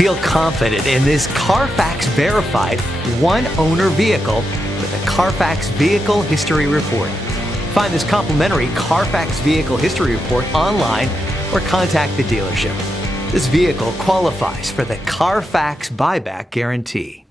Feel confident in this Carfax verified one-owner vehicle with a Carfax Vehicle History Report. Find this complimentary Carfax Vehicle History Report online or contact the dealership. This vehicle qualifies for the Carfax Buyback Guarantee.